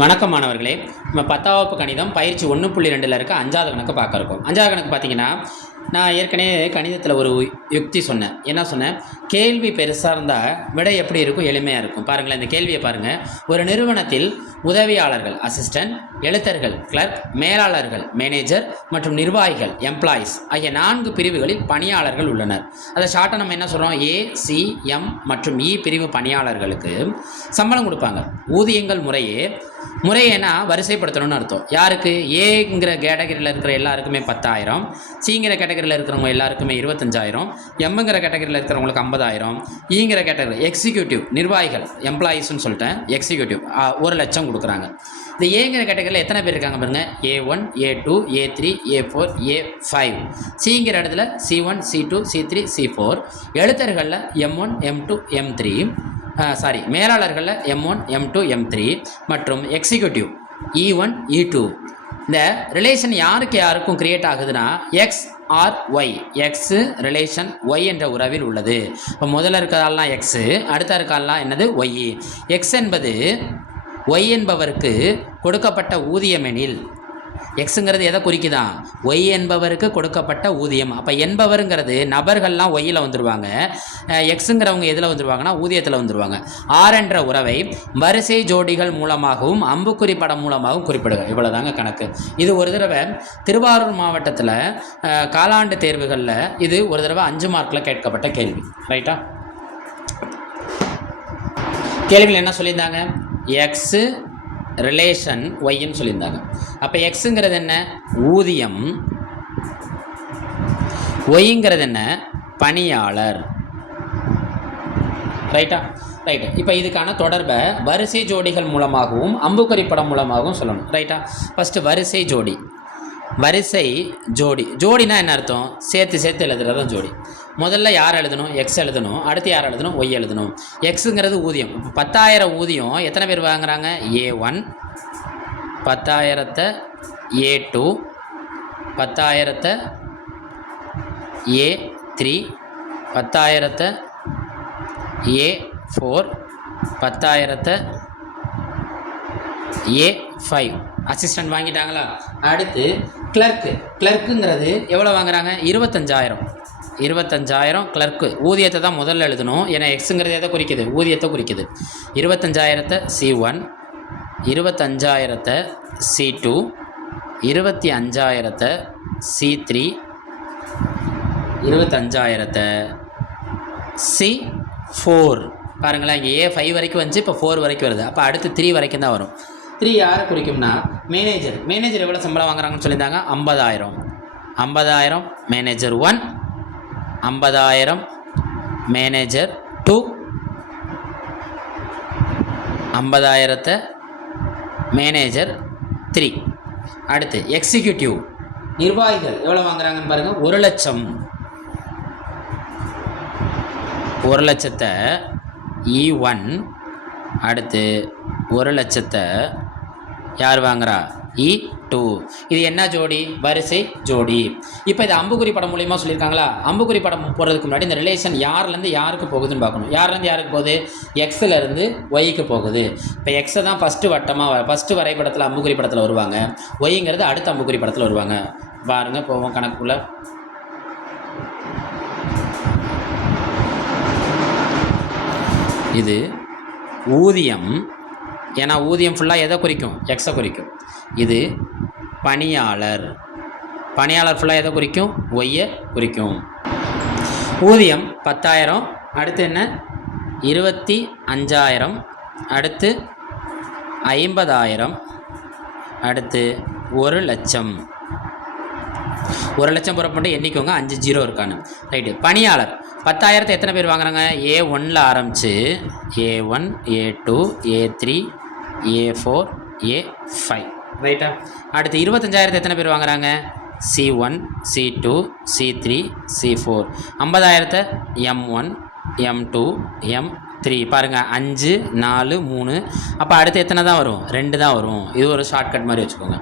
வணக்கம் மாணவர்களே. நம்ம 10ஆம் வகுப்பு கணிதம் பயிற்சி 1.2ல் இருக்க 5வது கணக்கு பார்க்க இருக்கோம். 5வது கணக்கு பார்த்தீங்கன்னா, நான் ஏற்கனவே கணிதத்தில் ஒரு யுக்தி சொன்னேன். என்ன சொன்னேன்? கேள்வி பெருசாக இருந்தால் விடை எப்படி இருக்கும்? எளிமையாக இருக்கும். பாருங்களேன், இந்த கேள்வியை பாருங்கள். ஒரு நிறுவனத்தில் உதவியாளர்கள் அசிஸ்டன்ட், எழுத்தர்கள் கிளர்க், மேலாளர்கள் மேனேஜர் மற்றும் நிர்வாகிகள் எம்ப்ளாயீஸ் ஆகிய 4 பிரிவுகளில் பணியாளர்கள் உள்ளனர். அதை ஷார்ட்டாக நம்ம என்ன சொல்கிறோம்? ஏ, சி, எம் மற்றும் இ பிரிவு பணியாளர்களுக்கு சம்பளம் கொடுப்பாங்க. ஊதியங்கள் முறையேனா வரிசைப்படுத்தணும்னு அர்த்தம். யாருக்கு? ஏங்கிற கேட்டகரியில் இருக்கிற எல்லாருக்குமே 10,000, சிங்கிற கேட்டகரியில் இருக்கிறவங்க எல்லாருக்குமே 25,000, எம்ங்கிற கேட்டகரியில் இருக்கிறவங்களுக்கு 50,000, ஈங்கிற கேட்டகரி எக்ஸிக்யூட்டிவ் நிர்வாகிகள் எம்ப்ளாயீஸ்ன்னு சொல்லிட்டேன், எக்ஸிக்யூட்டிவ் 1,00,000 கொடுக்குறாங்க. இந்த ஏங்கிற கேட்டகரியில் எத்தனை பேர் இருக்காங்க பாருங்க? A1, A2, A3, A4, A5. சிங்கிற இடத்துல C1, C2, C3, C4. எழுத்தர்களில் M1, M2, M3. மேலாளர்களில் M1, M2, M3 மற்றும் எக்ஸிக்யூட்டிவ் E1, E2. இந்த ரிலேஷன் யாருக்கும் கிரியேட் ஆகுதுன்னா X R Y, X relation Y என்ற உறவில் உள்ளது. இப்போ முதல்ல இருக்கிறதாலாம் எக்ஸு, அடுத்த இருக்காலாம் என்னது? ஒய். எக்ஸ் என்பது ஒய் என்பவருக்கு கொடுக்கப்பட்ட ஊதியம் எனில், எக்ஸுங்கிறது எதை குறிக்குதான்? ஒய் என்பவருக்கு கொடுக்கப்பட்ட ஊதியம். அப்போ என்பவருங்கிறது நபர்கள்லாம் ஒய்யில் வந்துடுவாங்க, எக்ஸுங்கிறவங்க எதில் வந்துடுவாங்கன்னா ஊதியத்தில் வந்துடுவாங்க. ஆர் என்ற உறவை வரிசை ஜோடிகள் மூலமாகவும் அம்புக்குறி படம் மூலமாகவும் குறிப்பிடுங்க. இவ்வளோதாங்க கணக்கு. இது ஒரு தடவை திருவாரூர் மாவட்டத்தில் காலாண்டு தேர்வுகளில் இது ஒரு தடவை 5 மார்க்கில் கேட்கப்பட்ட கேள்வி. ரைட்டா? கேள்விகள் என்ன சொல்லியிருந்தாங்க? எக்ஸு ரிலேஷன் ஒய்ன்னு சொல்லியிருந்தாங்க. அப்போ எக்ஸுங்கிறது என்ன? ஊதியம். ஒய்ங்கிறது என்ன? பணியாளர். ரைட்டா? ரைட்டு. இப்போ இதுக்கான தொடர்பை வரிசை ஜோடிகள் மூலமாகவும் அம்புக்குறி படம் மூலமாகவும் சொல்லணும். ரைட்டா? ஃபஸ்ட்டு வரிசை ஜோடி. வரிசை ஜோடி. ஜோடினா என்ன அர்த்தம்? சேர்த்து எழுதுறது தான் ஜோடி. முதல்ல யார் எழுதணும்? எக்ஸ் எழுதணும். அடுத்து யார் எழுதணும்? ஒய் எழுதணும். எக்ஸுங்கிறது ஊதியம். இப்போ 10,000 ஊதியம் எத்தனை பேர் வாங்குறாங்க? A1, 10,000 A2, 10,000 A3, 10,000 A4, 10,000 A5. Assistant வாங்கிட்டாங்களா? அடுத்து கிளர்க்குங்கிறது எவ்வளோ வாங்குறாங்க? 25,000 கிளர்க்கு. ஊதியத்தை தான் முதல்ல எழுதணும். ஏன்னா எக்ஸுங்கிறது எதை குறிக்குது? ஊதியத்தை குறிக்குது. 25,000 C1, 25,000 C2, 25,000 C3, 25,000 C4. பாருங்களேன், இங்கே A5 வரைக்கும் வந்துச்சு, இப்போ 4 வரைக்கும் வருது. அப்போ அடுத்து 3 வரைக்கும் தான் வரும். 3 யாரை குறிக்கும்னா மேனேஜர் எவ்வளோ சம்பளம் வாங்குறாங்கன்னு சொல்லியிருந்தாங்க? 50,000 மேனேஜர் 1, 50,000 மேனேஜர் 2, 50,000 மேனேஜர் 3. அடுத்து எக்ஸிக்யூட்டிவ் நிர்வாகிகள் எவ்வளோ வாங்குறாங்கன்னு பாருங்கள்? 1,00,000 E1. அடுத்து 1,00,000 யார் வாங்குறா? E2. இது என்ன ஜோடி? வரிசை ஜோடி. இப்போ இது அம்புக்குறி படம் மூலியமாக சொல்லியிருக்காங்களா? அம்புக்குறி படம் போகிறதுக்கு முன்னாடி இந்த ரிலேஷன் யார்லேருந்து யாருக்கு போகுதுன்னு பார்க்கணும். யார்லேருந்து யாருக்கு போகுது? எக்ஸ்லேருந்து ஒய்க்கு போகுது. இப்போ எக்ஸை தான் ஃபஸ்ட்டு வரைபடத்தில் அம்புக்குறி படத்தில் வருவாங்க. ஒய்ங்கிறது அடுத்த அம்புக்குறி படத்தில் வருவாங்க. பாருங்கள், போவோம் கணக்குள்ள. இது ஊதியம். ஏன்னா ஊதியம் ஃபுல்லாக எதை குறிக்கும்? எக்ஸை குறிக்கும். இது பணியாளர் ஃபுல்லாக எதை குறிக்கும்? ஒய்யை குறிக்கும். ஊதியம் 10,000. அடுத்து என்ன? 25,000. அடுத்து 50,000. அடுத்து 1,00,000. 1,00,000 புறப்பட்டு எண்ணிக்கோங்க, 5 0 இருக்கான்னு. ரைட்டு. பணியாளர் 10,000 எத்தனை பேர் வாங்குறாங்க? A1ல் ஆரம்பித்து A1, A2, A3, A4, A5. ரைட்டா? அடுத்து 25,000 எத்தனை பேர் வாங்குறாங்க? C1, C2, C3, C4. 50,000 M1, M2, M3. பாருங்கள், 5 4 3. அப்போ அடுத்து எத்தனை தான் வரும்? 2 தான் வரும். இது ஒரு ஷார்ட்கட் மாதிரி வச்சுக்கோங்க.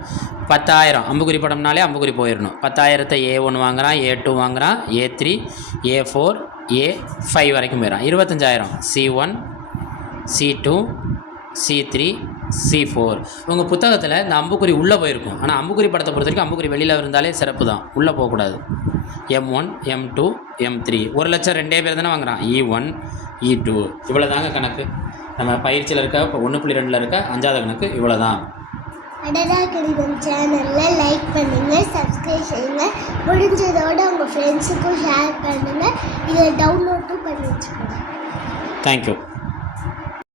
10,000 அம்புக்குறி படம்னாலே அம்புக்குறி போயிடணும். 10,000 A1 வாங்குறான், A2 வாங்குறான், A3, A4, A5 வரைக்கும் போயிடறான். 25,000 C1, C2, C3 C4. உங்கள் புத்தகத்தில் இந்த அம்புக்குறி உள்ளே போயிருக்கும். ஆனால் அம்புக்குறி படத்தை பொறுத்த வரைக்கும் அம்புக்குறி வெளியில் இருந்தாலே சிறப்பு தான், உள்ளே போகக்கூடாது. M1 M2 M3. 1,00,000 2 பேர் தானே வாங்குறான். E1 E2 இவ்வளோ தாங்க கணக்கு. நம்ம பயிற்சியில் இருக்க இப்போ 1.2 இருக்க 5வது கணக்கு இவ்வளோ தான். அடடா கணிதம் சேனலில் லைக் பண்ணுங்கள், சப்ஸ்கிரைப் செய்யுங்கள், முடிஞ்சதோடு உங்கள் ஃப்ரெண்ட்ஸுக்கும் ஷேர் பண்ணுங்கள், இதை டவுன்லோட்டும் பண்ணி வச்சுக்கோங்க. தேங்க்யூ.